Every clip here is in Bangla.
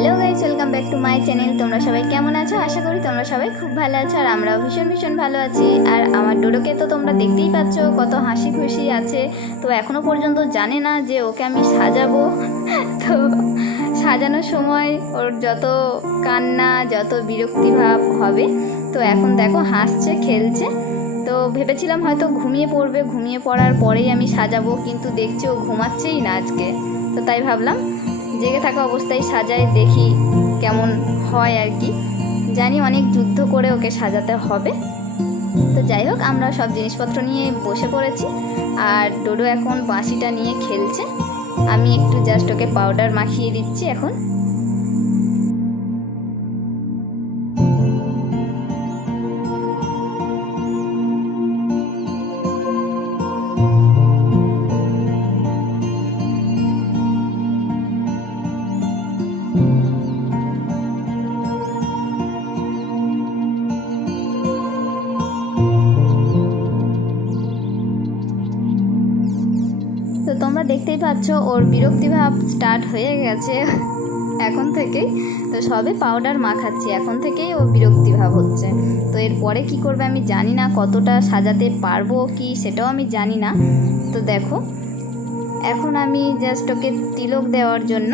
Hello guys, welcome back to my channel. তোমরা সবাই কেমন আছো? আশা করি তোমরা সবাই খুব ভালো আছো, আর আমরাও ভীষণ ভালো আছি। আর আমার ডোডোকে তো তোমরা দেখতেই পাচ্ছ কত হাসি খুশি আছে। তো এখনও পর্যন্ত জানে না যে ওকে আমি সাজাবো। তো সাজানোর সময় ওর যত কান্না, যত বিরক্তিভাব হবে। তো এখন দেখো হাসছে, খেলছে। তো ভেবেছিলাম হয়তো ঘুমিয়ে পড়বে, ঘুমিয়ে পড়ার পরেই আমি সাজাবো, কিন্তু দেখছি ও ঘুমাচ্ছেই না আজকে। তো তাই ভাবলাম জেগে থাকা অবস্থায় সাজাই, দেখি কেমন হয় আর কি। জানি অনেক যুদ্ধ করে ওকে সাজাতে হবে। তো যাই হোক, আমরা সব জিনিসপত্র নিয়ে বসে পড়েছি, আর ডোডো এখন বাঁশিটা নিয়ে খেলছে। আমি একটু জাস্ট ওকে পাউডার মাখিয়ে দিচ্ছি এখন। তো তোমরা দেখতেই পাচ্ছ ওর বিরক্তিভাব স্টার্ট হয়ে গেছে এখন থেকেই। তো সবে পাউডার মাখাচ্ছি, এখন থেকেই ও বিরক্তিভাব হচ্ছে। তো এরপরে কি করবে আমি জানি না, কতটা সাজাতে পারবো কি সেটাও আমি জানি না। তো দেখো এখন আমি জাস্ট ওকে তিলক দেওয়ার জন্য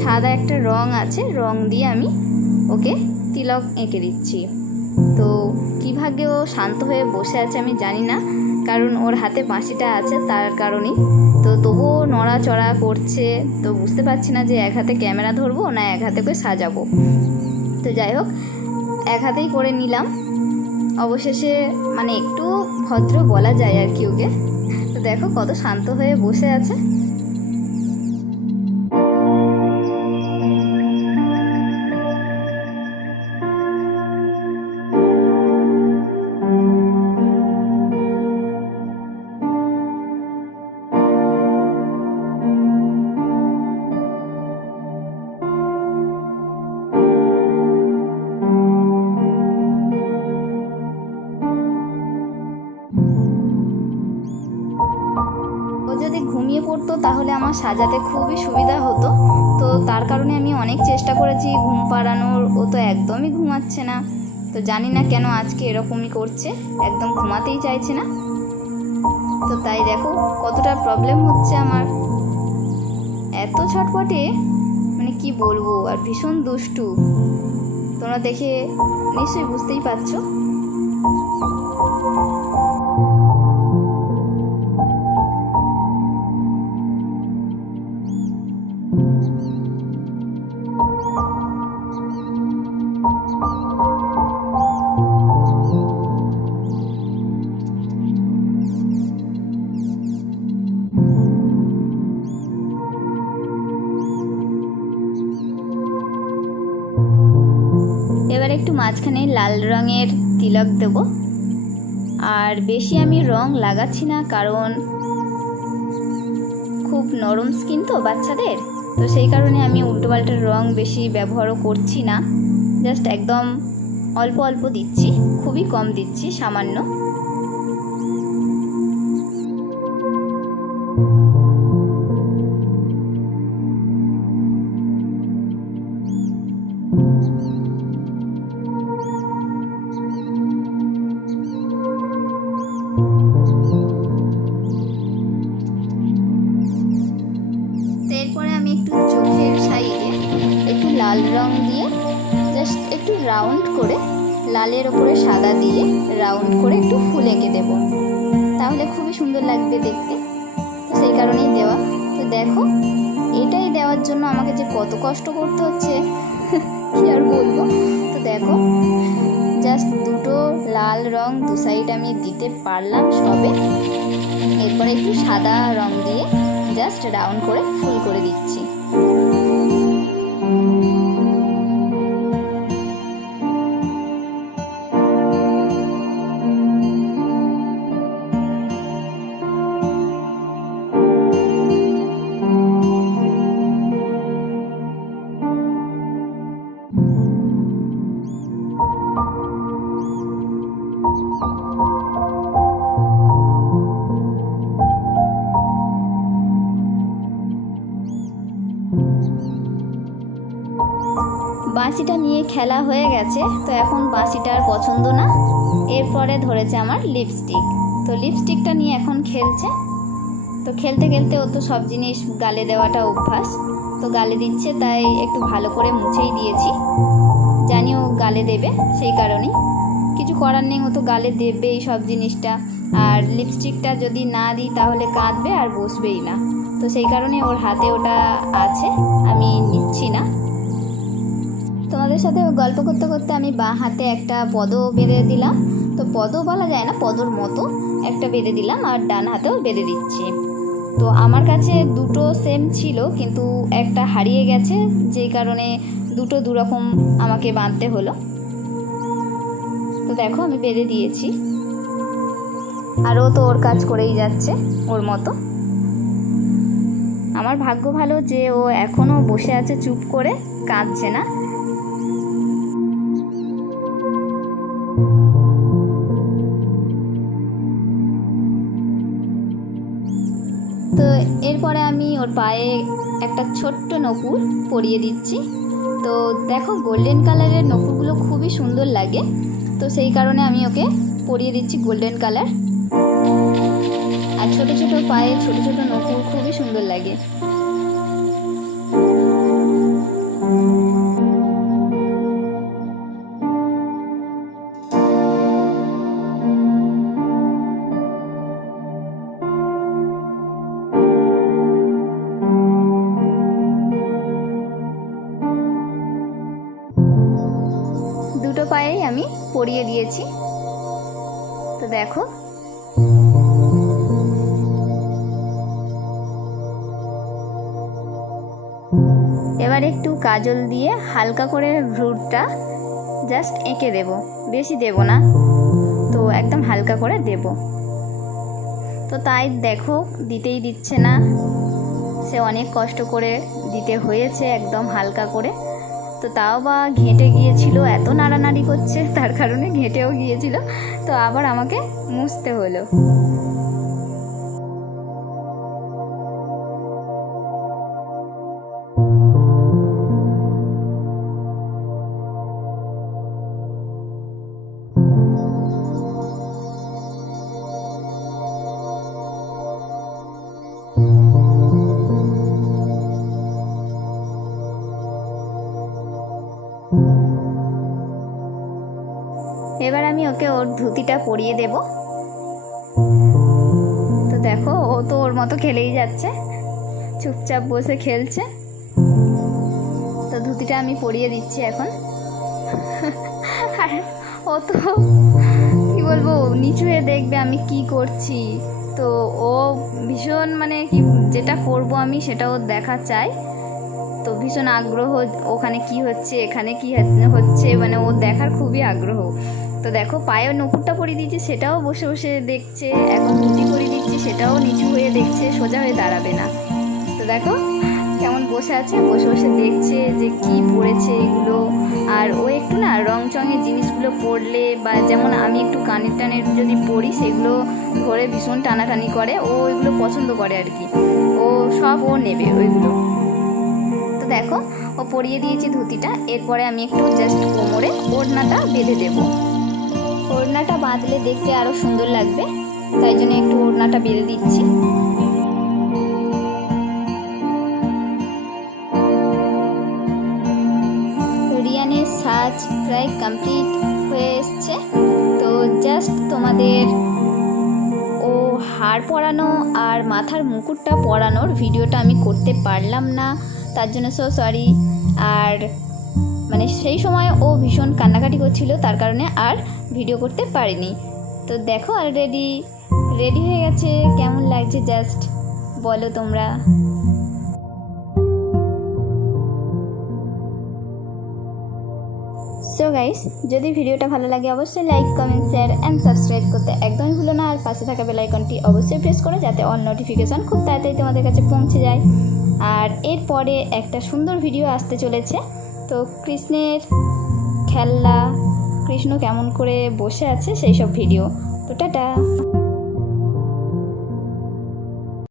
সাদা একটা রং আছে, রং দিয়ে আমি ওকে তিলক এঁকে দিচ্ছি। তো কী ভাগ্যে ও শান্ত হয়ে বসে আছে আমি জানি না, কারণ ওর হাতে বাঁশিটা আছে তার কারণেই। তো তবুও নড়াচড়া করছে। তো বুঝতে পারছি না যে এক হাতে ক্যামেরা ধরবো না এক হাতে করে সাজাবো। তো যাই হোক, এক হাতেই করে নিলাম অবশেষে, মানে একটু ভদ্র বলা যায় আর কি ওকে। তো দেখো কত শান্ত হয়ে বসে আছে। ও যদি ঘুমিয়ে পড়তো তাহলে আমার সাজাতে খুবই সুবিধা হতো। তো তার কারণে আমি অনেক চেষ্টা করেছি ঘুম পাড়ানোর, ও তো একদমই ঘুমাচ্ছে না। তো জানি না কেন আজকে এরকমই করছে, একদম ঘুমাতেই চাইছে না। তো তাই দেখো কতটা প্রবলেম হচ্ছে আমার। এত ছটপটে, মানে কি বলবো, আর ভীষণ দুষ্টু। তোমরা দেখে নিশ্চয়ই বুঝতেই পারছো। এবার একটু মাঝখানে লাল রঙের তিলক দেব। আর বেশি আমি রং লাগাচ্ছি না, কারণ খুব নরম স্কিন তো বাচ্চাদের। তো সেই কারণে আমি উল্টোপাল্টা রং বেশি ব্যবহারও করছি না, জাস্ট একদম অল্প অল্প দিচ্ছি, খুবই কম দিচ্ছি, সামান্য। এরপরে আমি একটু চোখের সাইডে একটু লাল রং দিয়ে জাস্ট একটু রাউন্ড করে, লালের ওপরে সাদা দিয়ে রাউন্ড করে একটু ফুল এঁকে দেবো, তাহলে খুবই সুন্দর লাগবে দেখতে। তো সেই কারণেই দেওয়া। তো দেখো এটাই দেওয়ার জন্য আমাকে যে কত কষ্ট করতে হচ্ছে কি আর বলবো। তো দেখো জাস্ট দুটো লাল রং দু সাইড আমি দিতে পারলাম সবে। এরপরে একটু সাদা রং দিয়ে জাস্ট রাউন্ড করে ফুল করে দিচ্ছি। বাঁশিটা নিয়ে খেলা হয়ে গেছে, তো এখন বাঁশিটা আর পছন্দ না। এরপরে ধরেছে আমার লিপস্টিক, তো লিপস্টিকটা নিয়ে এখন খেলছে। তো খেলতে খেলতে ও তো সব জিনিস গালে দেওয়াটা অভ্যাস, তো গালে দিচ্ছে, তাই একটু ভালো করে মুছেই দিয়েছি, জানি ও গালে দেবে, সেই কারণেই। কিছু করার নেই, ও তো গালে দেবে এই সব জিনিসটা। আর লিপস্টিকটা যদি না দিই তাহলে কাঁদবে আর বসবেই না, তো সেই কারণে ওর হাতে ওটা আছে, আমি নিচ্ছি না। তোমাদের সাথে গল্প করতে করতে আমি বাঁ হাতে একটা পদও বেঁধে দিলাম, তো পদও বলা যায় না, পদর মতো একটা বেঁধে দিলাম, আর ডান হাতেও বেঁধে দিচ্ছি। তো আমার কাছে দুটো সেম ছিল, কিন্তু একটা হারিয়ে গেছে, যেই কারণে দুটো দুরকম আমাকে বাঁধতে হলো। তো দেখো আমি বেঁধে দিয়েছি, আর ও তো ওর কাজ করেই যাচ্ছে ওর মতো। আমার ভাগ্য ভালো যে ও এখনও বসে আছে চুপ করে, কাঁদছে না। তো এরপরে আমি ওর পায়ে একটা ছোট্ট নূপুর পরিয়ে দিচ্ছি। তো দেখো গোল্ডেন কালারের নূপুরগুলো খুবই সুন্দর লাগে, তো সেই কারণে আমি ওকে পরিয়ে দিচ্ছি গোল্ডেন কালার। আর ছোট ছোট পায়ে ছোট ছোট নূপুর খুবই সুন্দর লাগে। দুটো পায়েই আমি পরিয়ে দিয়েছি। তো দেখো এবার একটু কাজল দিয়ে হালকা করে ভ্রুটা জাস্ট এঁকে দেব, বেশি দেব না, তো একদম হালকা করে দেব। তো তাই দেখো দিতেই দিচ্ছে না, সে অনেক কষ্ট করে দিতে হয়েছে একদম হালকা করে। তো তাও বা ঘেঁটে গিয়েছিল, এত নাড়ানাড়ি করছে তার কারণে ঘেঁটেও গিয়েছিল, তো আবার আমাকে মুছতে হলো। এবার আমি ওকে ওর ধুতিটা পরিয়ে দেব। তো দেখো ও তো ওর মতো খেলেই যাচ্ছে, চুপচাপ বসে খেলছে। তো ধুতিটা আমি পরিয়ে দিচ্ছি এখন। আর ও তো কী বলবো, নিচু হয়ে দেখবে আমি কি করছি, তো ও ভীষণ মানে কি যেটা করব আমি সেটাও দেখা চাই, তো ভীষণ আগ্রহ, ওখানে কি হচ্ছে এখানে কি হচ্ছে, মানে ও দেখার খুবই আগ্রহ। তো দেখো পায়ে নূপুরটা পরিয়ে দিয়েছি, সেটাও বসে বসে দেখছে, এখন ধুতি পরিয়ে দিচ্ছি, সেটাও নিচু হয়ে দেখছে, সোজা হয়ে দাঁড়াবে না। তো দেখো কেমন বসে আছে, বসে বসে দেখছে যে কি পড়েছে এগুলো। আর ও একটু না রং চঙের জিনিসগুলো পরলে, বা যেমন আমি একটু কানের টানের যদি পরি, সেগুলো ধরে ভীষণ টানাটানি করে, ও ওইগুলো পছন্দ করে আর কি, ও সব ও নেবে ওইগুলো। তো দেখো ও পরিয়ে দিয়েছি ধুতিটা, এরপরে আমি একটু জাস্ট কোমরে ওড়নাটা বেঁধে দেবো। ওড়নাটা বাঁধলে দেখতে আরও সুন্দর লাগবে, তাই জন্য একটু ওড়নাটা বেঁধে দিচ্ছি। রিয়ানের সাজ প্রায় কমপ্লিট হয়ে এসছে। তো জাস্ট তোমাদের ও হার পরানো আর মাথার মুকুটটা পরানোর ভিডিওটা আমি করতে পারলাম না, তার জন্য সো সরি। আর মানে সেই সময় ও ভীষণ কান্নাকাটি করছিল, তার কারণে আর ভিডিও করতে পারিনি। তো দেখো আর রেডি হয়ে গেছে, কেমন লাগছে জাস্ট বলো তোমরা। সো গাইস, যদি ভিডিওটা ভালো লাগে অবশ্যই like, comment, share and subscribe করতে একদমই ভুলো না। আর পাশে থাকা বেল আইকনটি অবশ্যই প্রেস করো, যাতে অল নোটিফিকেশন খুব তাড়াতাড়ি তোমাদের কাছে পৌঁছে যায়। আর এরপরে একটা সুন্দর ভিডিও আসতে চলেছে, তো কৃষ্ণের খেলনা, কৃষ্ণ কেমন করে বসে আছে সেই সব ভিডিও। তো টাটা।